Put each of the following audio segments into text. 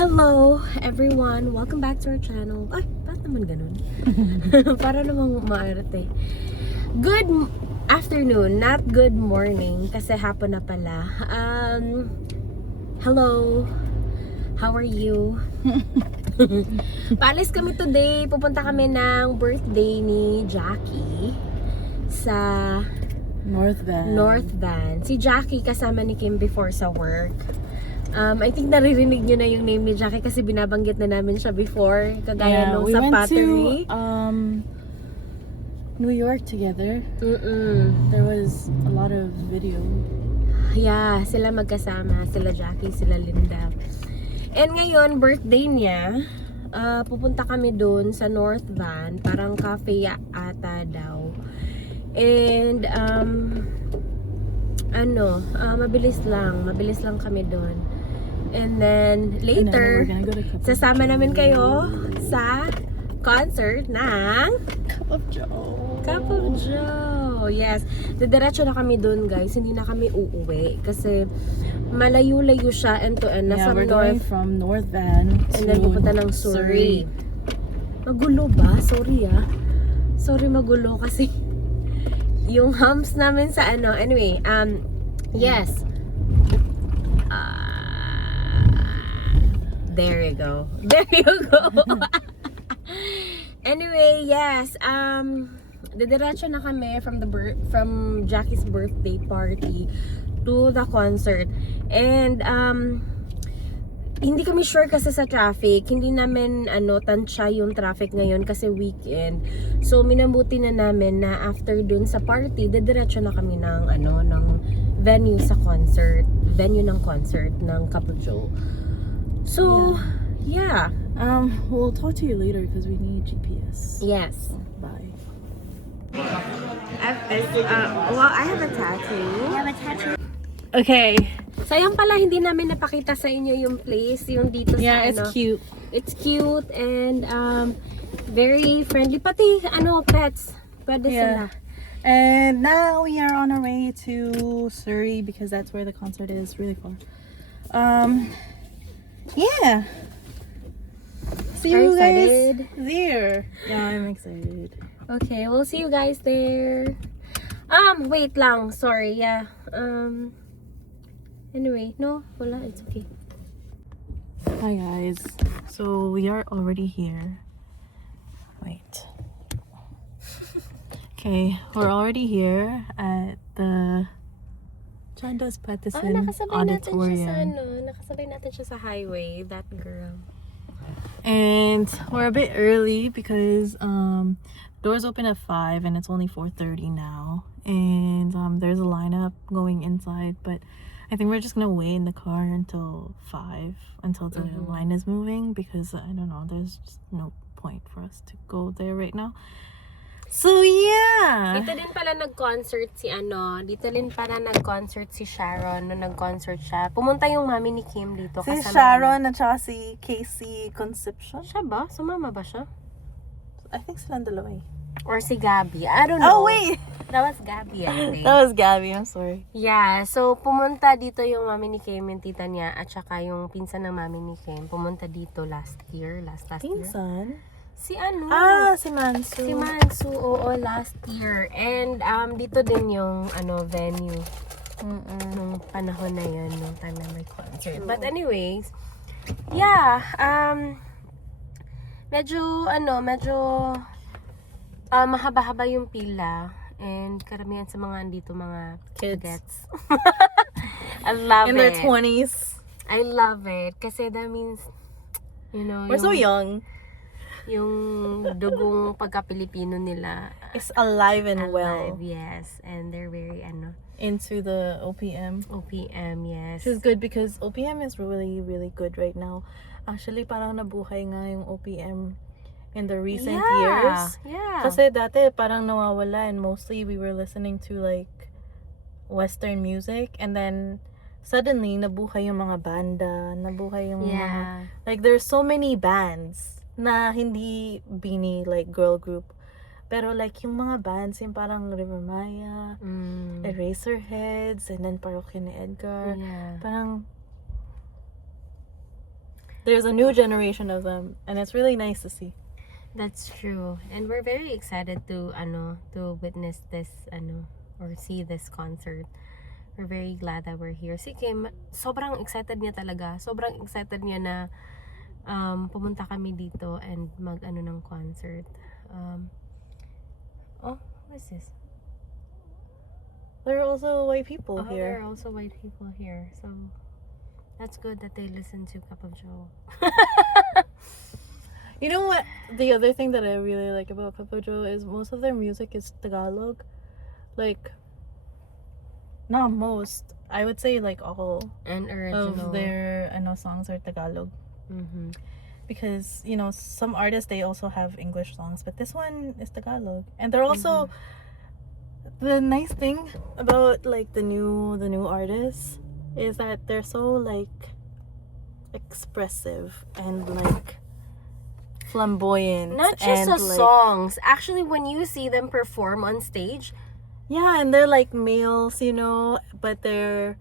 Hello everyone! Welcome back to our channel. Ay, bakit naman ganun? Para namang maarte. Good afternoon, not good morning kasi hapon na pala. Hello. How are you? Paalis kami today. Pupunta kami ng birthday ni Jackie sa North Van. Si Jackie kasama ni Kim before sa work. I think naririnig nyo na yung name ni Jackie kasi binabanggit na namin siya before. Kagaya nung sa pottery. We went to New York together. There was a lot of video. Yeah, sila magkasama. Sila Jackie, sila Linda. And ngayon, birthday niya. Pupunta kami dun sa North Van. Parang cafe ata daw. And, mabilis lang kami dun. And then, later, sasama namin kayo sa concert ng Cup of Joe. Yes. Diretso na kami dun, guys. Hindi na kami uuwi. Kasi, malayo-layo siya end to end. Yeah, we're going from North Van to and then pupunta ng Surrey. Magulo ba? Sorry Sorry magulo kasi yung humps namin sa ano. Anyway, yes. There you go. Anyway, yes. Didiretso na kami from Jackie's birthday party to the concert. And hindi kami sure kasi sa traffic. Hindi namin tansya yung traffic ngayon kasi weekend. So minabuti na namin na after dun sa party, didiretso na kami ng ng venue sa concert. Venue ng concert ng Cup of Joe. So, yeah. We'll talk to you later because we need GPS. Yes. Bye. I have a tattoo. Okay. Sayang pala hindi namin napakita sa inyo yung place, yung dito sa Yeah, it's cute. It's cute and very friendly. Pati pets. Pwede sila. And now we are on our way to Surrey because that's where the concert is, really far. Yeah. See you guys there. Yeah, I'm excited. Okay, we'll see you guys there. Wait lang. Sorry, yeah. Anyway, no, wala, it's okay. Hi guys. So we are already here. Wait. Okay, we're already here at the Chandos Patterson Auditorium. Nakasabay natin siya sa highway, that girl. And we're a bit early because doors open at 5 and it's only 4:30 now. And there's a lineup going inside, but I think we're just gonna wait in the car until 5 until the line is moving because I don't know, there's just no point for us to go there right now. So yeah. Dito din pala nag-concert si Sharon nung nag-concert siya. Pumunta yung mami ni Kim dito. Si Sharon at saka si Casey Concepcion. Siya ba? Sumama ba siya? I think silang dalawa eh. Or si Gabby. I don't know. Oh wait! That was Gabby, I think. That was Gabby, I'm sorry. Yeah, so pumunta dito yung mami ni Kim, yung tita niya, at saka yung pinsan ng mami ni Kim. Pumunta dito last year. Pinsan? Si si Mansu. Si Mansu, oo, last year. And dito din yung venue. Nung panahon na yun, nung time na may concert. But anyways, yeah, medyo mahaba-haba yung pila. And karamihan sa mga andito mga kids. I love it. In their 20s. I love it. Kasi that means, we're so young. Yung dugong pagka-Pilipino nila is alive and well. Yes, and they're very into the OPM. Yes. Which is good because OPM is really, really good right now. Actually, parang nabuhay nga yung OPM in the recent years. Yeah. Kasi dati parang nawawala and mostly we were listening to like Western music and then suddenly nabuhay yung mga banda, nabuhay yung mga, like there's so many bands na hindi bini like girl group Pero like yung mga bands, yung parang River Maya, Eraserheads, and then Parokya ni Edgar. Yeah. Parang there's a new generation of them, and it's really nice to see. That's true. And we're very excited to witness this or see this concert. We're very glad that we're here. Si Kim, sobrang excited niya talaga. Sobrang excited niya na pumunta kami dito and ng concert. Oh, what is this? There are also white people There here. are also white people here. So that's good that they listen to Cup of Joe. You know what? The other thing that I really like about Cup of Joe is most of their music is Tagalog. Like, not most. I would say like all And original. of their songs are Tagalog. Because, you know, some artists, they also have English songs, but this one is Tagalog. And they're also, the nice thing about like the new artists is that they're so like expressive and like flamboyant. Not just and, the like, songs. Actually, when you see them perform on stage, yeah, and they're like males, you know, but they're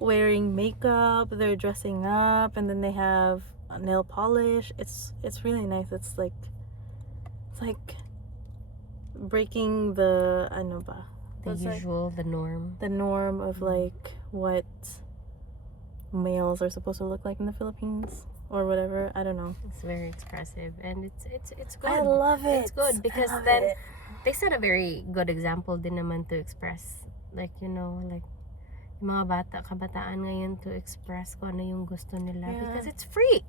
wearing makeup, they're dressing up, and then they have nail polish. It's really nice. It's like breaking the the norm of like what males are supposed to look like in the Philippines or whatever. I don't know. It's very expressive, and it's good. I love it. It's good because then they set a very good example din naman to express, like, you know, like yung mga kabataan ngayon, to express kung ano yung gusto nila. Yeah. Because it's free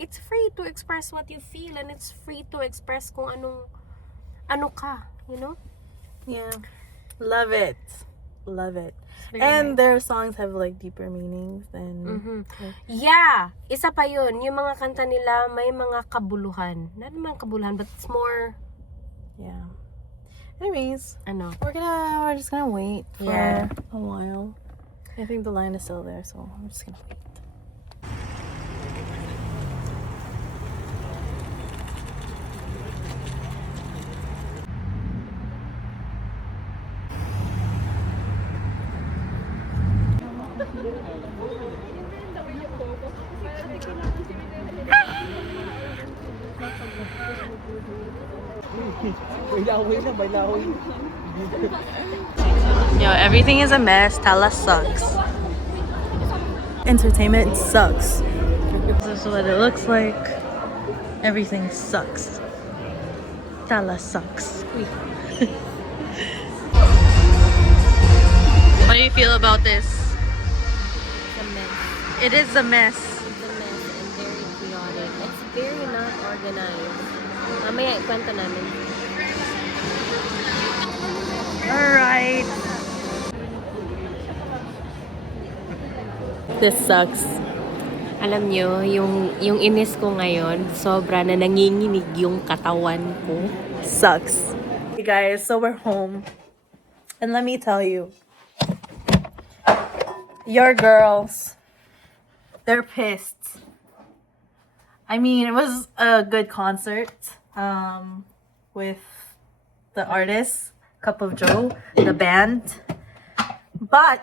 to express what you feel, and it's free to express kung ano ka, you know. Yeah, love it. Very And nice. their songs have like deeper meanings than Yeah, isa pa yun, yung mga kanta nila may mga kabuluhan. Not naman kabuluhan, but it's more, yeah. Anyways, ano. we're just gonna wait for Yeah. a while. I think the line is still there, so I'm just gonna wait. Yo, everything is a mess. Tala sucks. Entertainment sucks. This is what it looks like. Everything sucks. Tala sucks. What do you feel about this? It's a mess. It is a mess. It's a mess and very chaotic. It's very not organized. Mamaya ikwento namin. Alright. This sucks. Alam nyo, yung inis ko ngayon, sobra na nanginginig yung katawan ko. Sucks. Hey guys, so we're home. And let me tell you, your girls, they're pissed. I mean, it was a good concert with the artists, Cup of Joe, the band. But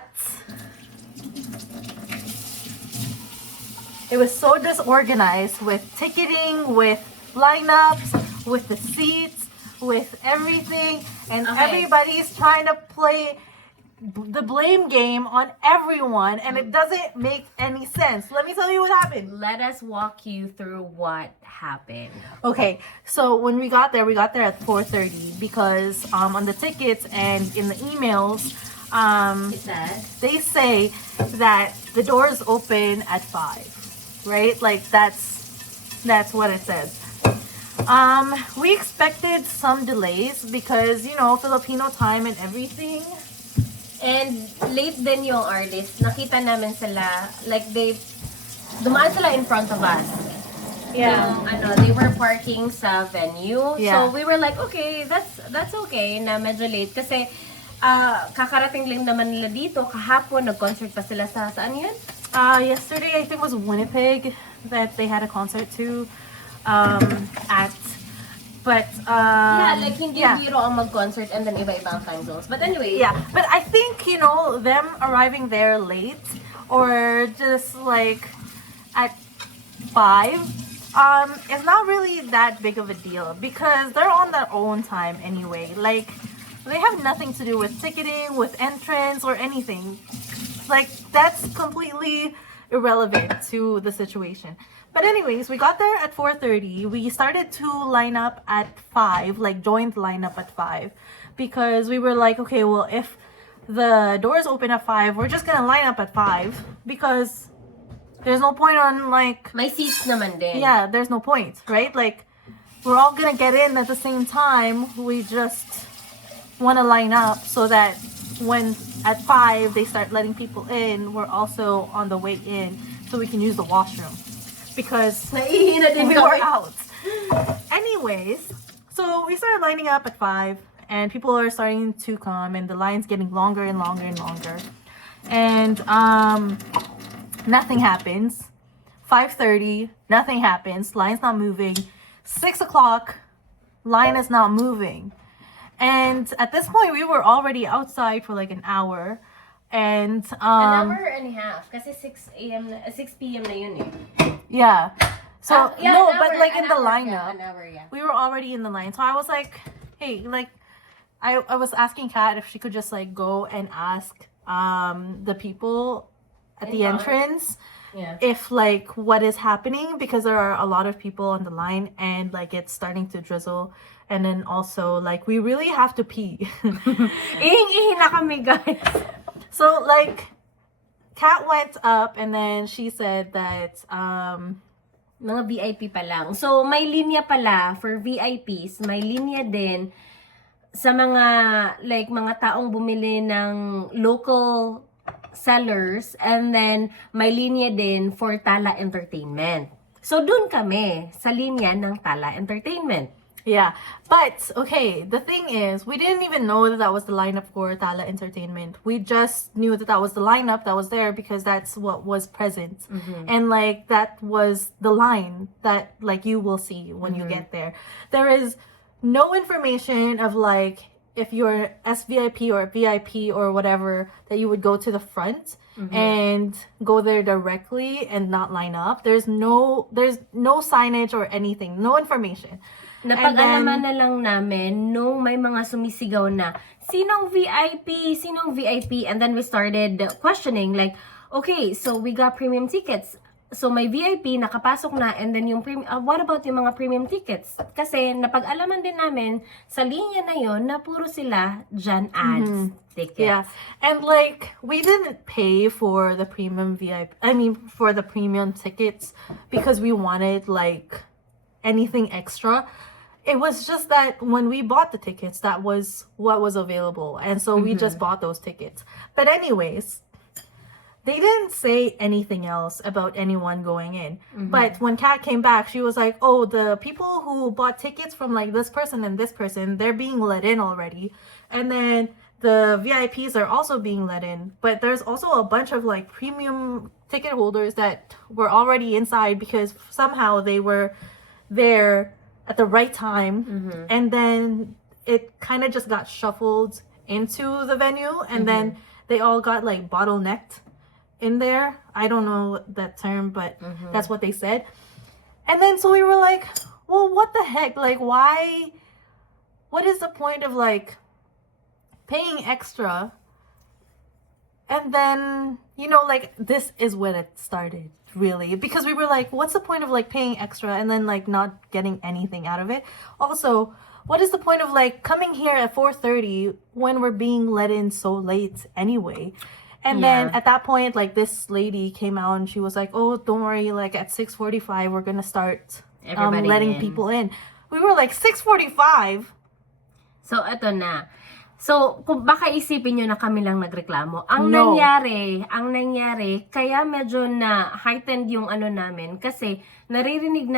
it was so disorganized with ticketing, with lineups, with the seats, with everything, and everybody's trying to play the blame game on everyone, and it doesn't make any sense. Let me tell you what happened. Let us walk you through what happened. Okay, so when we got there at 4:30 because on the tickets and in the emails, they say that the doors open at 5, right? Like that's what it says. We expected some delays because, you know, Filipino time and everything. And late din yung artist. Nakita namin sila, like dumaan sila in front of us. Yeah. They were parking sa venue. Yeah. So we were like, okay, that's okay na medyo late. Kasi kakarating lang naman nila dito. Kahapon, nag-concert pa sila sa saan yun? Yesterday, I think was Winnipeg that they had a concert to at But Yeah, like hindi biro ang mag-concert and then iba-iba ang time zones. But anyway. Yeah, but I think, you know, them arriving there late or just like at 5 is not really that big of a deal because they're on their own time anyway. Like, they have nothing to do with ticketing, with entrance, or anything. Like, that's completely irrelevant to the situation. But anyways, we got there at 4:30. We started to line up at 5, like joined the lineup at 5 because we were like, okay, well, if the doors open at 5, we're just gonna line up at 5 because there's no point on like... May seats naman din. Yeah, there's no point, right? Like, we're all gonna get in at the same time. We just want to line up so that when at 5 they start letting people in, we're also on the way in so we can use the washroom. Because we were out. Anyways, so we started lining up at 5 and people are starting to come and the line's getting longer and longer and longer. And nothing happens. 5:30, nothing happens. Line's not moving. 6 o'clock, line is not moving. And at this point, we were already outside for like an hour. And an hour and a half. Kasi 6 p.m. na yun eh. Yeah. So yeah, no, hour, but like in the lineup, an hour, yeah. we were already in the line. So I was like, hey, like, I was asking Kat if she could just like go and ask the people at the entrance if like what is happening because there are a lot of people on the line and like it's starting to drizzle. And then also like we really have to pee. Ihing-ihi na kami, guys. So like Kat went up and then she said that mga VIP pa lang. So may linya pala for VIPs, may linya din sa mga like mga taong bumili ng local sellers and then may linya din for Tala Entertainment. So dun kami sa linya ng Tala Entertainment. Yeah, but okay, the thing is, we didn't even know that that was the lineup for Tala Entertainment. We just knew that that was the lineup that was there because that's what was present. And like, that was the line that like you will see when you get there. There is no information of like, if you're SVIP or VIP or whatever, that you would go to the front and go there directly and not line up. There's no signage or anything, no information. Napag-alaman na lang namin nung may mga sumisigaw na, sinong VIP? Sinong VIP? And then we started questioning like, okay, so we got premium tickets. So may VIP, nakapasok na, and then yung what about yung mga premium tickets? Kasi napag-alaman din namin sa linya na yon na puro sila dyan ads tickets. Yeah, and like, we didn't pay for the premium VIP, for the premium tickets because we wanted like anything extra. It was just that when we bought the tickets, that was what was available. And so we just bought those tickets. But anyways, they didn't say anything else about anyone going in. But when Kat came back, she was like, oh, the people who bought tickets from like this person and this person, they're being let in already. And then the VIPs are also being let in. But there's also a bunch of like premium ticket holders that were already inside because somehow they were there at the right time, and then it kind of just got shuffled into the venue, and then they all got like bottlenecked in there. I don't know that term, but that's what they said. And then so we were like, well, what the heck? Like, why? What is the point of like paying extra? And then, you know, like, this is when it started, really. Because we were like, what's the point of, like, paying extra and then, like, not getting anything out of it? Also, what is the point of, like, coming here at 4:30 when we're being let in so late anyway? And then, at that point, like, this lady came out and she was like, oh, don't worry, like, at 6:45, we're gonna start letting people in. We were like, 6:45? So, eto na. So, kung baka isipin nyo na kami lang nagreklamo. Ang nangyari, kaya medyo na heightened yung ano namin kasi naririnig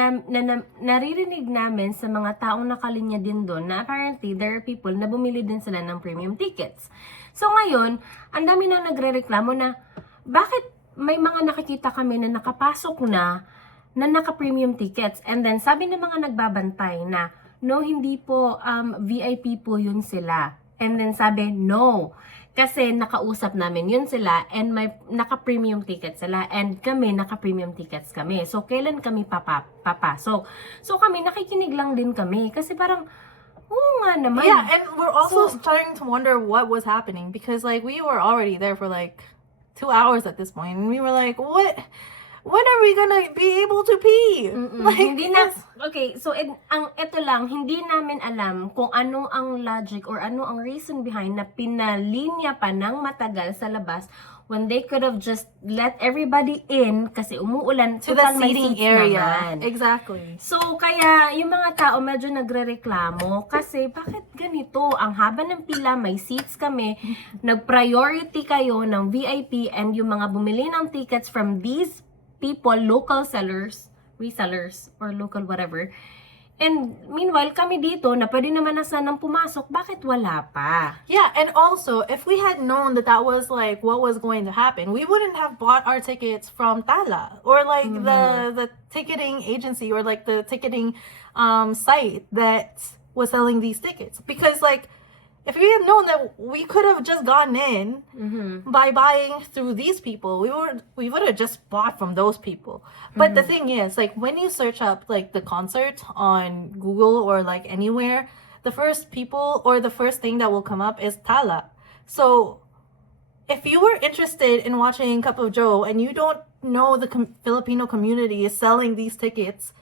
namin sa mga taong nakalinya din doon na apparently there are people na bumili din sila ng premium tickets. So ngayon, ang dami na nagrereklamo na bakit may mga nakikita kami na nakapasok na naka-premium tickets, and then sabi ng mga nagbabantay na no, hindi po, VIP po yun sila. And then sabi, no. Kasi nakausap namin yun sila and may naka-premium tickets sila and kami naka-premium tickets kami. So, kailan kami papasok? So, kami nakikinig lang din kami kasi parang, oo nga naman. Yeah, and we're also starting to wonder what was happening because like we were already there for like 2 hours at this point and we were like, what? When are we gonna be able to pee? Like, hindi na, okay, so ito lang, hindi namin alam kung ano ang logic or ano ang reason behind na pinalinya pa ng matagal sa labas when they could have just let everybody in kasi umuulan to the total may seating seats area. naman. Exactly. So, kaya yung mga tao medyo nagrereklamo kasi bakit ganito? Ang haba ng pila, may seats kami, nag-priority kayo ng VIP and yung mga bumili ng tickets from these people, local sellers, resellers, or local whatever. And meanwhile, kami dito na pwede naman na sanang pumasok, bakit wala pa? Yeah, and also, if we had known that that was like what was going to happen, we wouldn't have bought our tickets from Tala or like the ticketing agency or like the ticketing site that was selling these tickets. Because like, if we had known that we could have just gotten in by buying through these people, we would have just bought from those people. But the thing is, like when you search up like the concert on Google or like anywhere, the first people or the first thing that will come up is Tala. So if you were interested in watching Cup of Joe and you don't know the Filipino community is selling these tickets,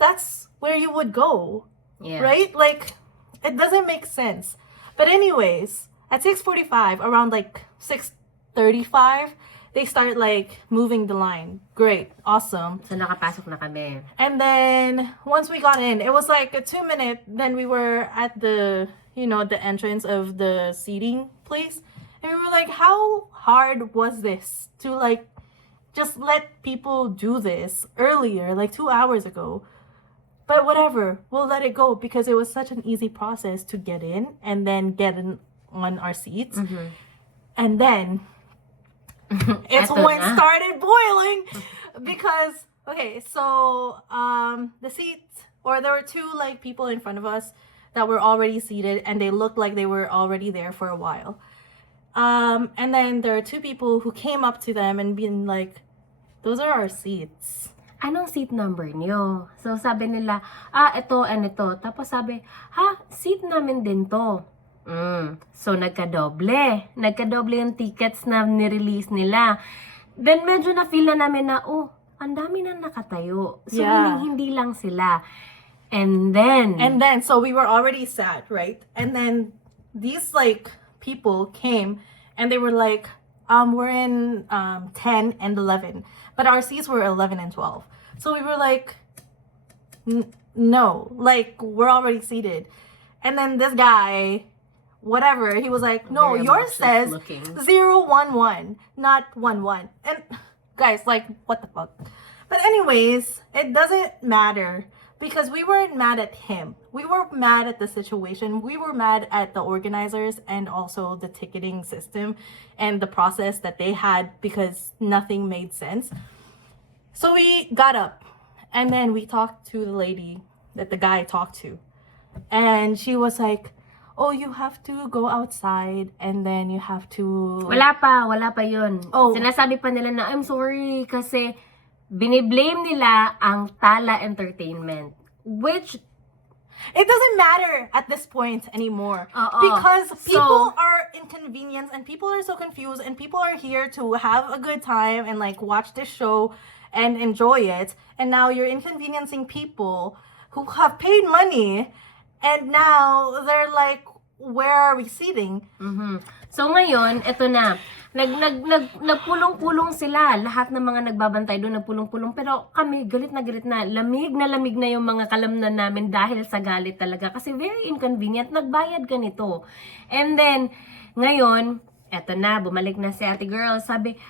that's where you would go, right? Like it doesn't make sense. But anyways, at 6:45, around like 6:35, they start like moving the line. Great, awesome. So nakapasok na kami. And then once we got in, it was like a 2-minute. Then we were at the the entrance of the seating place, and we were like, how hard was this to like just let people do this earlier, like 2 hours ago? But whatever, we'll let it go because it was such an easy process to get in and then get in on our seats. And then it's when it started boiling because, okay, so the seats, or there were two like people in front of us that were already seated and they looked like they were already there for a while. And then there are two people who came up to them and been like, those are our seats. Anong seat number niyo? So, sabi nila, ito and ito. Tapos sabi, seat namin din to. So, nagkadoble. Nagkadoble yung tickets na nirelease nila. Then, medyo na-feel na namin na, ang dami na nakatayo. So, hindi lang sila. And then, so we were already sad, right? And then, these, like, people came, and they were like, we're in 10 and 11. But our seats were 11 and 12. So we were like, no, like, we're already seated. And then this guy, whatever, he was like, no, yours says 011, not 11. And guys, like, what the fuck? But anyways, it doesn't matter because we weren't mad at him. We were mad at the situation. We were mad at the organizers and also the ticketing system and the process that they had because nothing made sense. So we got up and then we talked to the lady that the guy talked to. And she was like, oh, you have to go outside and then you have to... Wala pa yun. Sinasabi pa nila na, I'm sorry kasi biniblame nila ang Tala Entertainment. Which... It doesn't matter at this point anymore. Because people are inconvenienced and people are so confused and people are here to have a good time and like watch this show and enjoy it. And now you're inconveniencing people who have paid money and now they're like, where are we seating? So ngayon, eto na. Nagpulong-pulong sila. Lahat ng mga nagbabantay doon nagpulong-pulong. Pero kami, galit na. Lamig na yung mga kalamnan namin dahil sa galit talaga. Kasi very inconvenient. Nagbayad ka nito. And then, ngayon, eto na, bumalik na si ate girl. Sabi,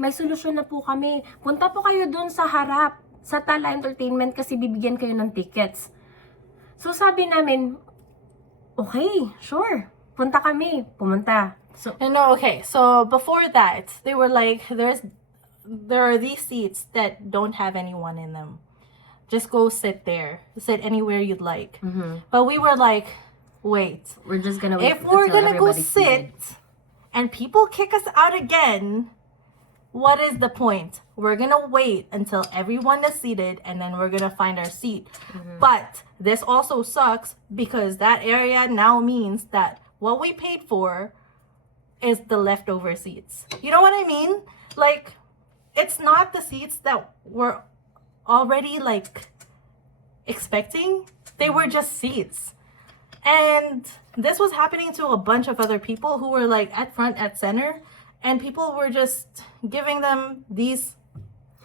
may solusyon na po kami. Punta po kayo doon sa harap, sa Tala Entertainment kasi bibigyan kayo ng tickets. So sabi namin, okay, sure. Punta kami. Pumunta. So, no, okay. So before that, they were like, there are these seats that don't have anyone in them. just go sit there. Sit anywhere you'd like. But we were like, wait. We're just gonna wait If we're until gonna go everybody's sit seated. and people kick us out again, what is the point? We're gonna wait until everyone is seated and then we're gonna find our seat. But this also sucks because that area now means that what we paid for is the leftover seats. You know what I mean? Like, it's not the seats that we're already like expecting. They were just seats. And this was happening to a bunch of other people who were like at front, at center, and people were just giving them these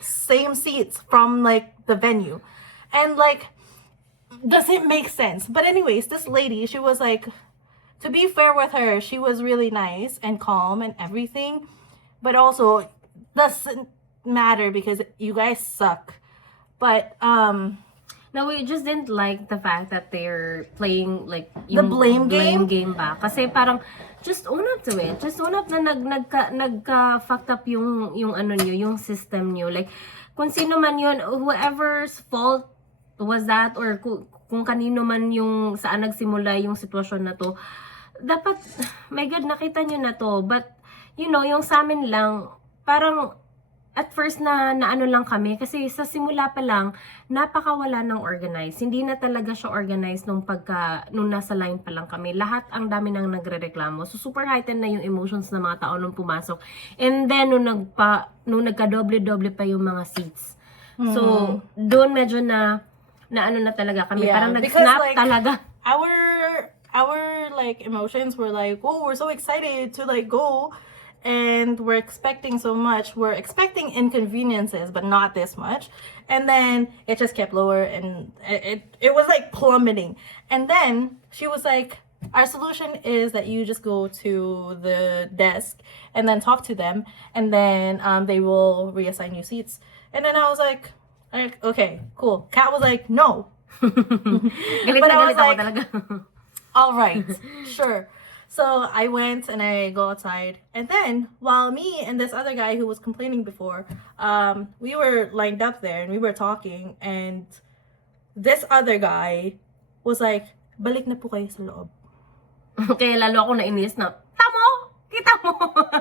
same seats from like the venue. And like, does it make sense? But anyways, this lady, she was like, to be fair with her, she was really nice and calm and everything, but also doesn't matter because you guys suck. But no, we just didn't like the fact that they're playing like The blame game ba? Kasi parang just own up to it. Just own up na nagka fucked up yung ano niyo, yung system niyo. Like kung sino man yun, whoever's fault was that, or kung kanino man yung saan nagsimula yung sitwasyon na to, dapat, my God, nakita nyo na to. But, you know, yung sa amin lang, parang, at first na ano lang kami, kasi sa simula pa lang, napakawala ng organize. Hindi na talaga siya organized nung nasa line pa lang kami. Lahat ang dami nang nagrereklamo. So, super heightened na yung emotions ng mga tao nung pumasok. And then, nung nagka-doble-doble pa yung mga seats. So, doon medyo na ano na talaga kami. Yeah, parang nag-snap like, talaga. Our like emotions were like, oh, we're so excited to like go, and we're expecting so much. We're expecting inconveniences, but not this much. And then it just kept lower, and it was like plummeting. And then she was like, our solution is that you just go to the desk and then talk to them, and then they will reassign you seats. And then I was like, okay, cool. Kat was like, no. Galit But na I galit was ako like, talaga. all right, sure. So I went and I go outside, and then while me and this other guy who was complaining before, we were lined up there and we were talking, and this other guy was like, balik na po kayo sa loob. Kaya lalo ako nainis na, tamo! Kita mo!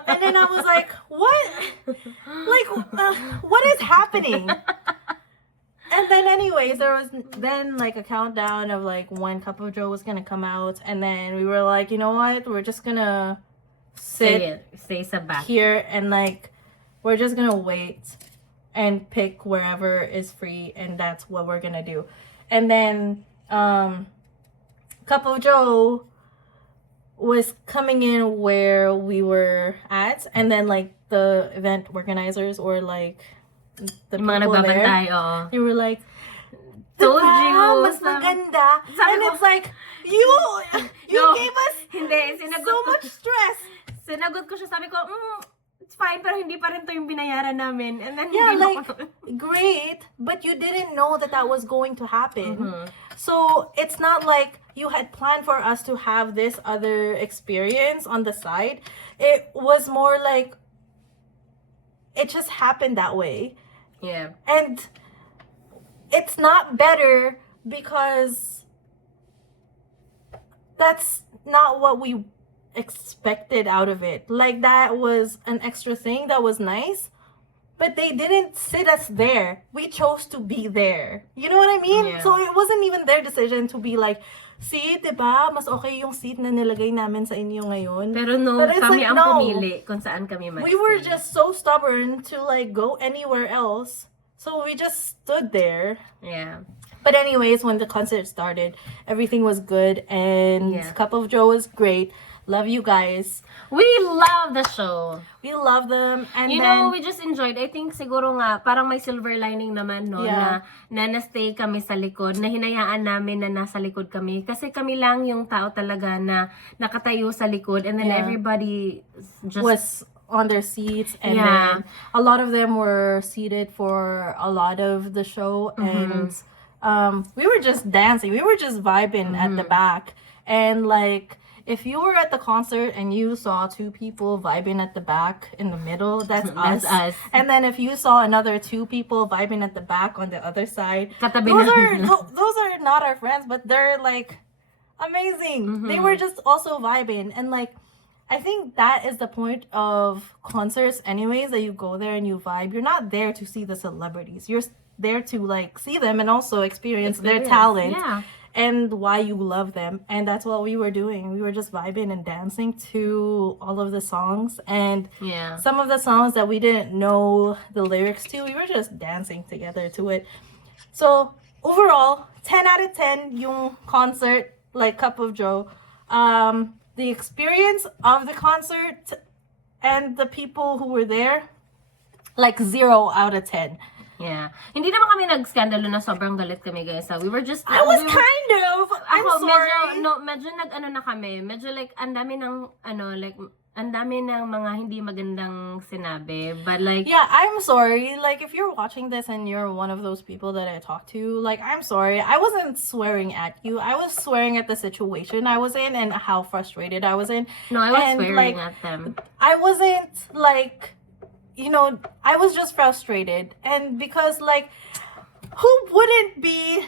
And then I was like, what? Like, what is happening? And then anyways, there was then like a countdown of like when Cup of Joe was gonna come out, and then we were like, you know what, we're just gonna sit Stay sa back. here and like we're just gonna wait and pick wherever is free, and that's what we're gonna do. And then Cup of Joe was coming in where we were at, and then like the event organizers or like the Yung mga people there, nagbabantay, oo. they were like, Told "Diba, you, mas maganda." Sabi And ko, it's like, you No, gave us hindi, so much stress. Sinagot ko siya, sabi ko, it's fine, pero hindi pa rin to yung binayaran namin. And then, Yeah, hindi like, ako- great, but you didn't know that that was going to happen. So it's not like you had planned for us to have this other experience on the side. It was more like, it just happened that way. Yeah. And it's not better because that's not what we expected out of it. Like, that was an extra thing that was nice, but they didn't sit us there. We chose to be there. You know what I mean? Yeah. So it wasn't even their decision to be like, see, diba, mas okay yung seat na nilagay namin sa inyo ngayon. Pero no, But it's kami like, ang no. pumili kung saan kami mag-stay. We were just so stubborn to like go anywhere else. So we just stood there. Yeah. But anyways, when the concert started, everything was good, and Yeah. Cup of Joe was great. Love you guys. We love the show. We love them. And You then, know, we just enjoyed. I think siguro nga, parang may silver lining naman, no? Yeah. Na na-stay kami sa likod, na hinayaan namin na nasa likod kami. Kasi kami lang yung tao talaga na nakatayo sa likod, and then Yeah. everybody just... was on their seats, and Yeah. then a lot of them were seated for a lot of the show, and we were just dancing. We were just vibing at the back, and like, if you were at the concert and you saw two people vibing at the back in the middle, that's That's us. And then if you saw another two people vibing at the back on the other side, Katabi those namin are those are not our friends, but they're like amazing. They were just also vibing, and like I think that is the point of concerts anyways, that you go there and you vibe. You're not there to see the celebrities. You're there to like see them and also experience their talent. Yeah. And why you love them. And that's what we were doing. We were just vibing and dancing to all of the songs. And Yeah. some of the songs that we didn't know the lyrics to, we were just dancing together to it. So overall, 10 out of 10 yung concert, like Cup of Joe. The experience of the concert and the people who were there, like 0 out of 10. Yeah. Hindi naman kami nag-skandalo na sobrang galit kami, guys. We were just... I was kind of. I'm Ako, sorry. medyo nag-ano na kami. Medyo like, ang dami ng, ang dami ng mga hindi magandang sinabi. But like... Yeah, I'm sorry. Like, if you're watching this and you're one of those people that I talk to, like, I'm sorry. I wasn't swearing at you. I was swearing at the situation I was in and how frustrated I was in. No, I was And, swearing like, at them. I wasn't, like... You know, I was just frustrated. And because, like, who wouldn't be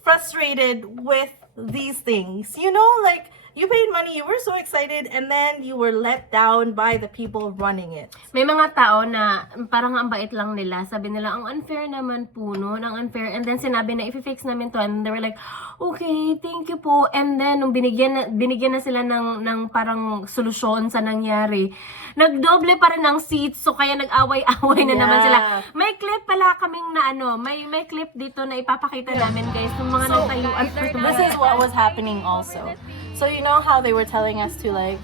frustrated with these things? You know, like, you paid money, you were so excited, and then you were let down by the people running it. May mga tao na parang ang bait lang nila. Sabi nila, ang unfair naman po, no? Ang unfair. And then sinabi na, i-fix namin to. And they were like, okay, thank you po. And then, nung binigyan na sila ng parang solusyon sa nangyari, nagdoble pa rin ang seats. So, kaya nag-away-away na naman sila. May clip pala kaming na may clip dito na ipapakita namin, guys. Ng mga nagtayuan. This is what was happening also. So you know how they were telling us to like,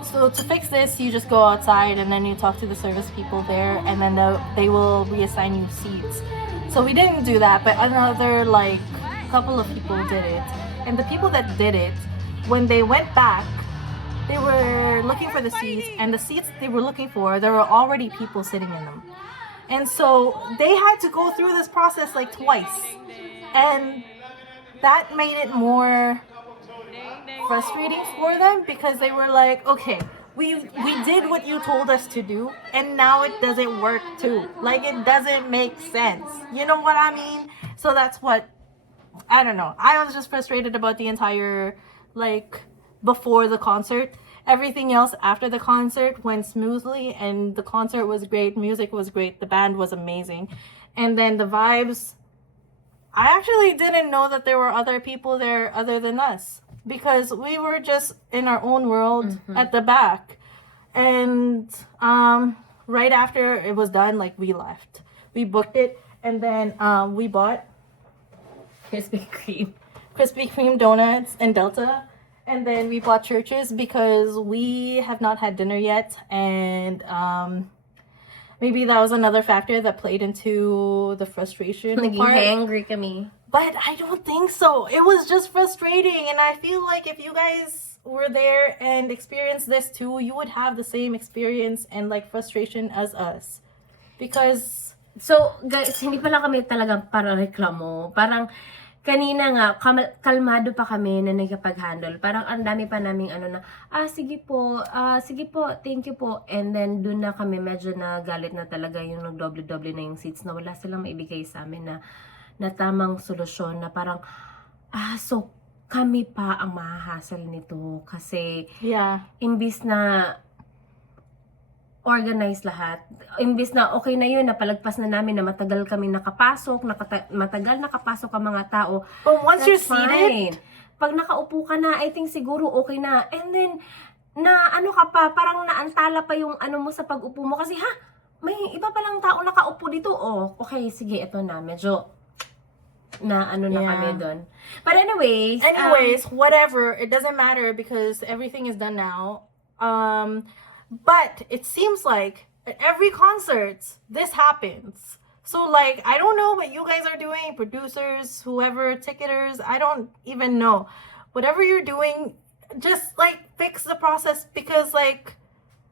so to fix this, you just go outside and then you talk to the service people there, and then they will reassign you seats. So we didn't do that, but another like couple of people did it. And the people that did it, when they went back, they were looking for the seats, and the seats they were looking for, there were already people sitting in them. And so they had to go through this process like twice. And that made it more frustrating for them, because they were like, okay, we did what you told us to do, and now it doesn't work too. Like, it doesn't make sense. You know what I mean? So that's what, I don't know. I was just frustrated about the entire, like, before the concert. Everything else after the concert went smoothly, and the concert was great, music was great, the band was amazing. And then the vibes, I actually didn't know that there were other people there other than us, because we were just in our own world at the back. And right after it was done, like, we left. We booked it, and then we bought Krispy Kreme donuts and Delta. And then we bought churches because we have not had dinner yet. And maybe that was another factor that played into the frustration part. Angry kami. But I don't think so. It was just frustrating. And I feel like if you guys were there and experienced this too, you would have the same experience and like frustration as us. Because... So, guys, hindi pala kami talagang para reklamo. Parang, kanina nga, kalmado pa kami na nagkapag-handle. Parang ang dami pa naming sige po, thank you po. And then, dun na kami medyo na galit na talaga yung nagdoble-doble na yung seats na wala silang maibigay sa amin na tamang solusyon na parang, so kami pa ang mahahasal nito. Kasi, imbis na organize lahat. Imbis na okay na yun, napalagpas na namin na matagal kami nakapasok, matagal nakapasok ang mga tao. But once you're fine. seated, pag nakaupo ka na, I think siguro okay na. And then, ka pa, parang naantala pa yung mo sa pag-upo mo. Kasi may iba palang tao nakaupo dito. Oh, okay, sige, ito na. Medyo, na kami doon. But anyways, whatever, it doesn't matter because everything is done now. But it seems like at every concert, this happens. So, like, I don't know what you guys are doing, producers, whoever, ticketers, I don't even know. Whatever you're doing, just, like, fix the process because, like,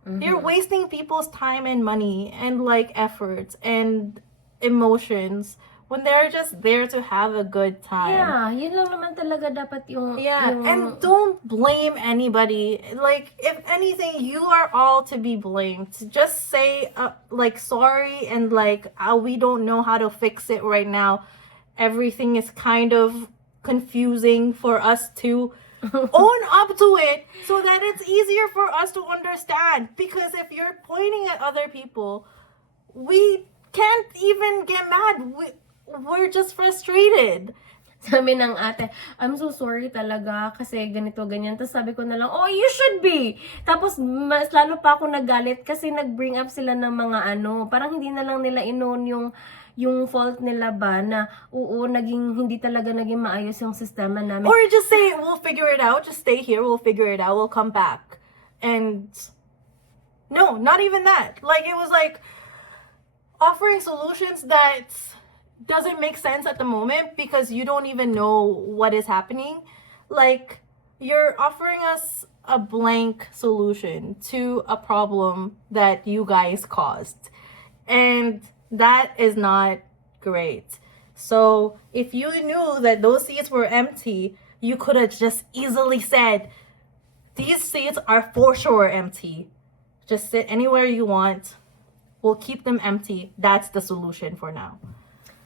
you're wasting people's time and money and, like, efforts and emotions when they're just there to have a good time. Yeah, yun lang naman talaga dapat yung... Yeah, yung... and don't blame anybody. Like, if anything, you are all to be blamed. Just say, like, sorry, and like, we don't know how to fix it right now. Everything is kind of confusing for us to own up to it so that it's easier for us to understand. Because if you're pointing at other people, we can't even get mad. We're just frustrated. Sabi ng ate, I'm so sorry talaga kasi ganito, ganyan. Tapos sabi ko na lang, oh, you should be. Tapos mas lalo pa ako nagalit kasi nag-bring up sila ng mga parang hindi na lang nila inon yung fault nila ba na hindi talaga naging maayos yung sistema namin. Or just say, we'll figure it out. Just stay here. We'll figure it out. We'll come back. And no, not even that. Like, it was like offering solutions that doesn't make sense at the moment because you don't even know what is happening. Like, you're offering us a blank solution to a problem that you guys caused. And that is not great. So if you knew that those seats were empty, you could have just easily said, these seats are for sure empty. Just sit anywhere you want. We'll keep them empty. That's the solution for now.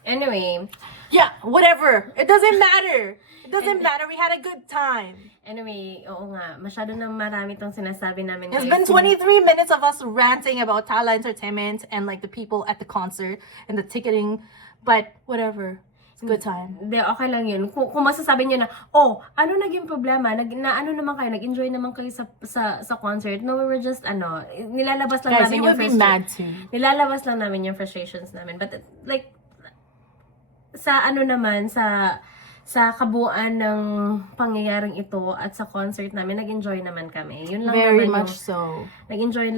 Anyway. Yeah, whatever. It doesn't matter. It doesn't matter. We had a good time. Anyway, oo nga. Masyado nang marami tong sinasabi namin. It's been 23 minutes of us ranting about Tala Entertainment and like the people at the concert and the ticketing. But whatever. It's a good time. Hindi, okay lang yun. Kung masasabi nyo na, oh, ano naging problema? Ano naman kayo? Nag-enjoy naman kayo sa concert? No, we were just, nilalabas lang Guys, namin you yung would be mad too. Nilalabas lang namin yung frustrations namin. But like, sa sa kabuuan ng pangyayaring ito at sa concert namin, nag-enjoy naman kami. Yun lang Very naman much so. Nag-enjoy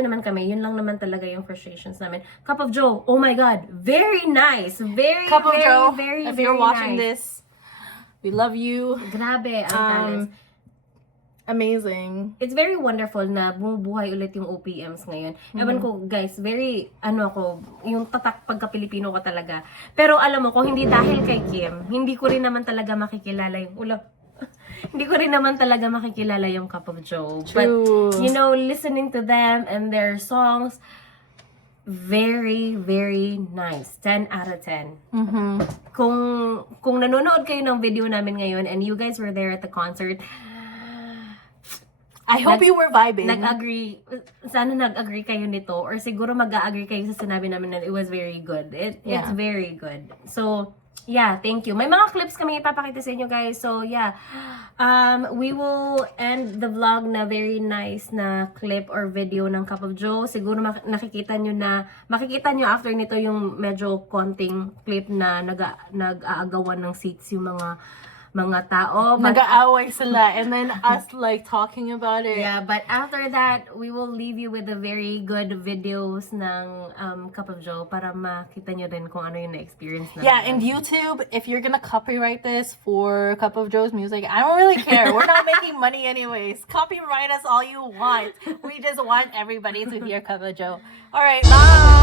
naman kami. Yun lang naman talaga yung frustrations namin. Cup of Joe, oh my God, very nice. Cup of Joe, very, if very you're watching nice. this, we love you. Grabe, ang talas. Amazing. It's very wonderful na bumubuhay ulit yung OPMs ngayon. Ewan ko, guys, very, yung tatak pagka-Pilipino ko talaga. Pero alam mo, kung hindi dahil kay Kim, hindi ko rin naman talaga makikilala yung hindi ko rin naman talaga makikilala yung Cup of Joe. True. But, listening to them and their songs, very, very nice. 10 out of 10. Mm-hmm. Kung nanonood kayo ng video namin ngayon and you guys were there at the concert, I hope you were vibing. Sana nag-agree kayo nito or siguro mag-agree kayo sa sinabi namin na it was very good. It's very good. So, yeah, thank you. May mga clips kami ipapakita sa inyo, guys. So, yeah. We will end the vlog na very nice na clip or video ng Cup of Joe. Siguro makikita nyo after nito yung medyo konting clip na nag-aagawan ng seats yung mga tao. Nag-aaway sila and then us like talking about it. Yeah, but after that, we will leave you with the very good videos ng Cup of Joe para makita nyo rin kung ano yung na-experience namin. Yeah, and YouTube, if you're gonna copyright this for Cup of Joe's music, I don't really care. We're not making money anyways. Copyright us all you want. We just want everybody to hear Cup of Joe. Alright, bye!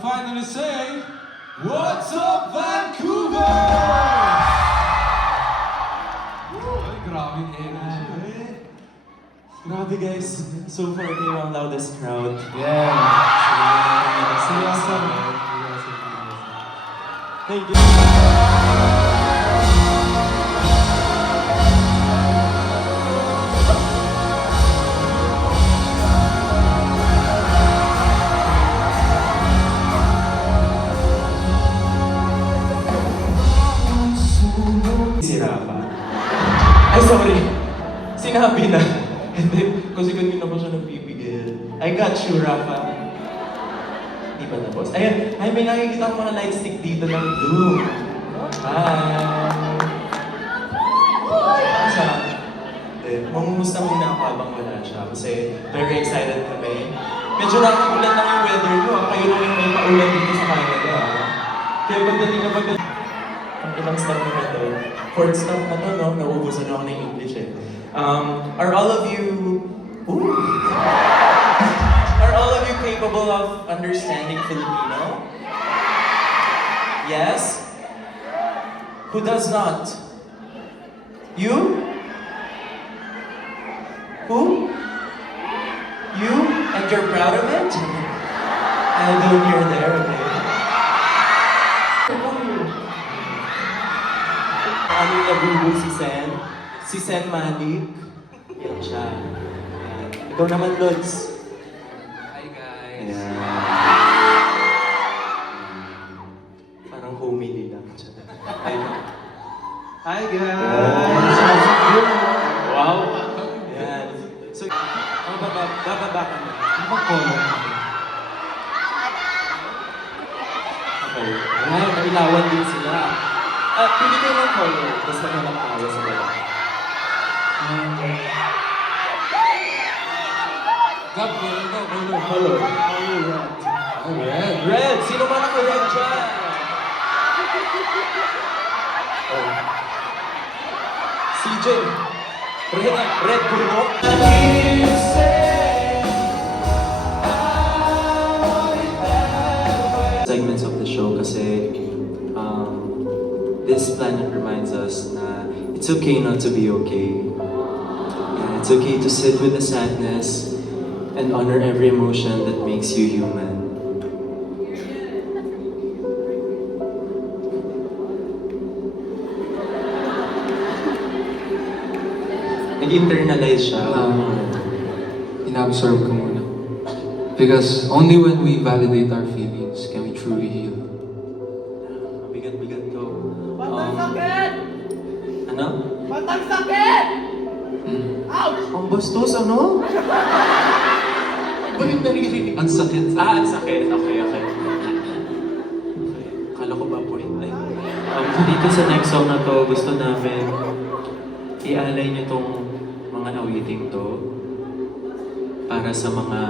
finally say, what's up, Vancouver? Ay, grabing energy. Grabe guys, so far kayo ang loudest crowd. Yeah. Seryoso. Thank you. Si Rafa. Ay, sorry. Sinabi na. Hindi, kasi kanina pa siya nagpipigil. I got you, Rafa. Di ba tapos? Ayan, ay may nakikita akong mga light stick dito ng blue. Hi! Sa, mamumusta muna ako habang wala siya kasi very excited kami. Medyo nakakulan lang yung weather ko. Kayo lang yung may paulan dito sa Canada. Kaya pagdating na pagdating, ang ilang stop na ito. Fourth stop na to, no? Nauubusan ako ng English eh. Are all of you... Ooh. Are all of you capable of understanding Filipino? Yes? Who does not? You? Who? You? And you're proud of it? I don't hear there, okay? Ano nabubo si Sen? Si Sen Malik. Yan siya. Ayan. Ikaw naman, Lods. Hi guys. Ayan. Parang homily lang. Ayan. Hi guys. Wow. Ayan. So, bababa ka na. Ano bang color? Okay. Ayan, nailawan din sila. Pili kayo ng color. Basta na lang tayo sa baba. Gab, color. Color. Red. Red! Sino ba naka-red dyan? Oh. CJ. Red puno. Segments of the show kasi this planet reminds us na it's okay not to be okay. Yeah, it's okay to sit with the sadness and honor every emotion that makes you human. Nag-internalize siya. Inabsorb ko muna. Because only when we validate our feelings can we truly heal. Bigat-bigat to. Batang sakit! Ano? Batang sakit! Ouch! Ang bastos, ano? Ba yung naririnig? Ang sakit. Ang sakit. Okay. Kala ko ba point like... dito sa next song na to, gusto namin ialay niyo tong mga awiting to para sa mga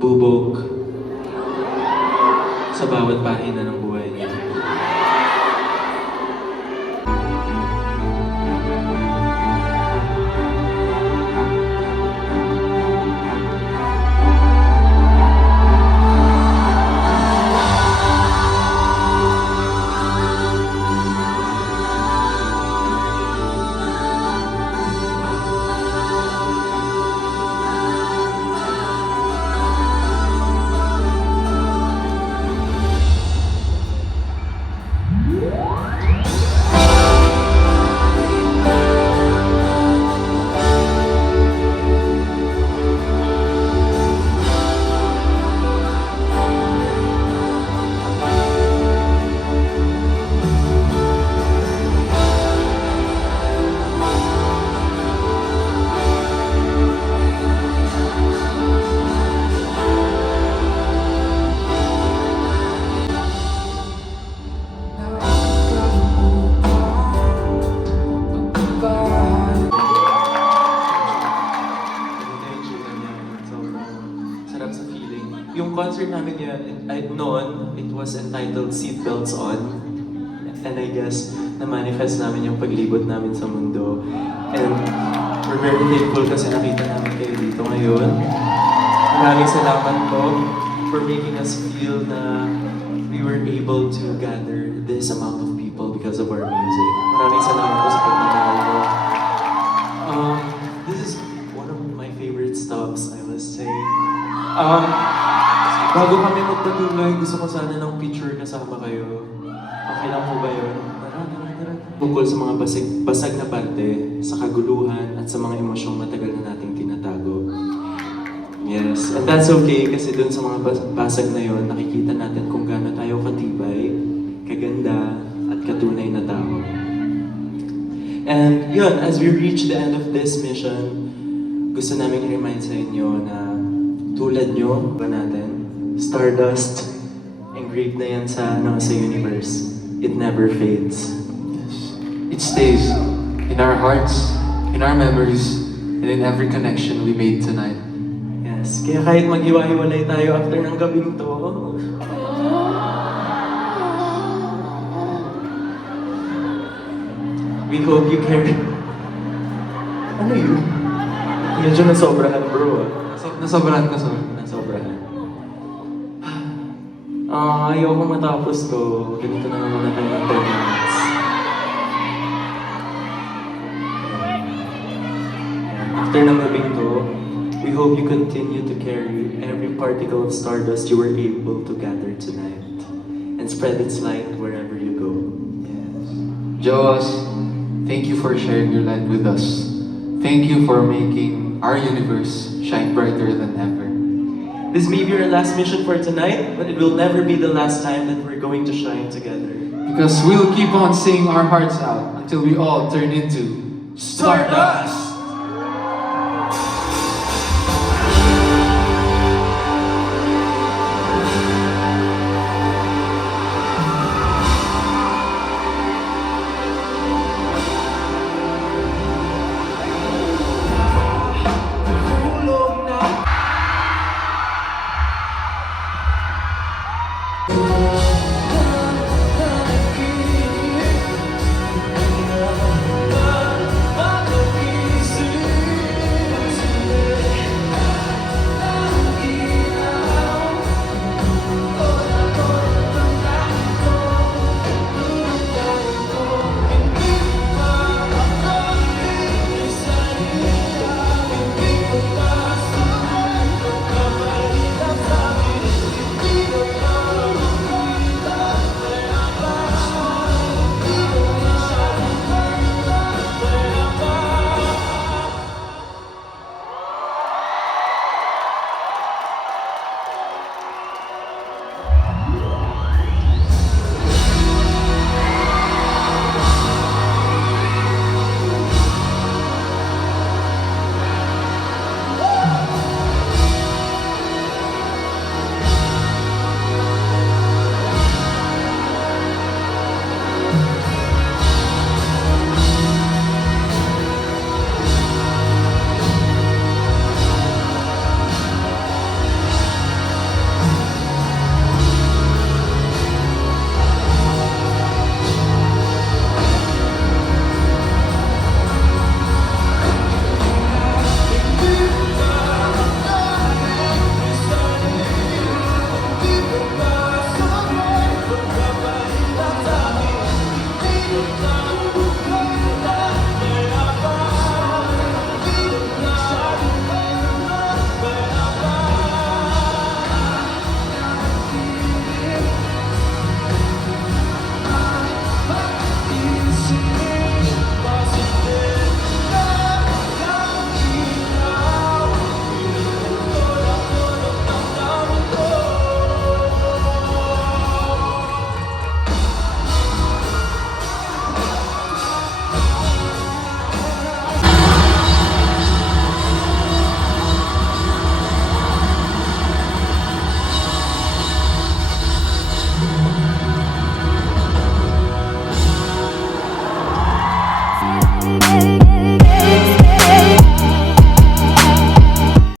bubog sa bawat pahina ng buhay niyo. Yung concert namin yun, noon, it was entitled Seatbelts On. And I guess, na-manifest namin yung paglibot namin sa mundo. And we're very thankful kasi nakita namin kayo dito ngayon. Maraming salamat po. for making us feel na we were able to gather this amount of people because of our music. Maraming salamat po sa pagmamahal mo. This is one of my favorite stops, I must say. Bago kami magpatuloy, gusto ko sana ng picture kasama kayo. Okay lang po ba yun? Tungkol sa mga basag na parte, sa kaguluhan, at sa mga emosyong matagal na nating tinatago. Yes, and that's okay kasi dun sa mga basag na yon, nakikita natin kung gaano tayo katibay, kaganda, at katunay na tao. And yun, as we reach the end of this mission, gusto namin i-remind sa inyo na tulad nyo ba natin, stardust, engraved na yan sa universe. It never fades. It stays in our hearts, in our memories, and in every connection we made tonight. Yes, kaya kahit maghiwa-hiwalay tayo after ng gabing to, we hope you carry... Ano yun? Medyo nasobrahan bro Nasobrahan ko, sorry. Nasobrahan. Ayoko matapos to. Ganito na naman tayo ng 10 minutes. After ng gabing to, we hope you continue to carry every particle of stardust you were able to gather tonight and spread its light wherever you go. Yes. Joas, thank you for sharing your light with us. Thank you for making our universe shine brighter than ever. This may be our last mission for tonight, but it will never be the last time that we're going to shine together. Because we'll keep on singing our hearts out until we all turn into Stardust! Good